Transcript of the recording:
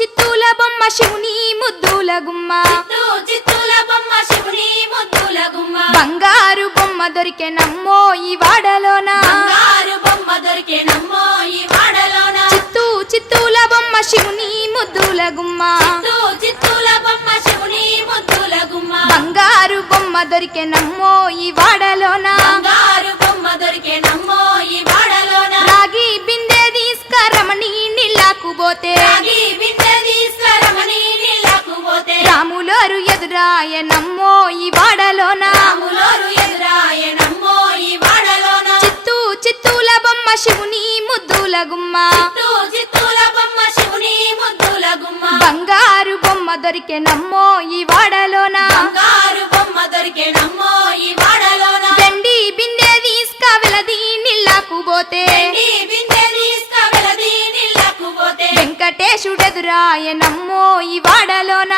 చిత్తూల బొమ్మ శివుని ముద్దుల గుమ్మ చిత్తూల బొమ్మ శివుని ముద్దుల గుమ్మ బంగారు బొమ్మ దొరికెనమ్మో ఈ వాడలోన బంగారు బొమ్మ దొరికెనమ్మో ఈ వాడలోన చిత్తూల బొమ్మ శివుని ముద్దుల గుమ్మ చిత్తూల బొమ్మ శివుని ముద్దుల గుమ్మ బంగారు బొమ్మ దొరికెనమ్మో ఈ వాడలోన బంగారు బొమ్మ దొరికెనమ్మో ఈ వాడలోన రాగి బిందె తీసుకరమణి నీళ్ళకు పోతే రాగి బిందె తీసుకరమని నీళ్ళకు పోతే రాములోరు ఎదురాయనమ్మో ఈ వాడలోన రాములోరు ఎదురాయనమ్మో ఈ వాడలోన చిత్తూల బొమ్మ శివుని ముద్దుల గుమ్మ చిత్తూల బొమ్మ శివుని ముద్దుల గుమ్మ బంగారు బొమ్మ దొరికెనమ్మో ఈ వాడలోన బంగారు బొమ్మ దొరికెనమ్మో ఈ వాడలోన వెండి బిందె తీసుక వెలది నీళ్ళకు పోతే వెండి బిందె తీసుకవెలది నీళ్ళకు పోతే వెంకటేశుడెదురాయనమ్మో ఈ వాడలోన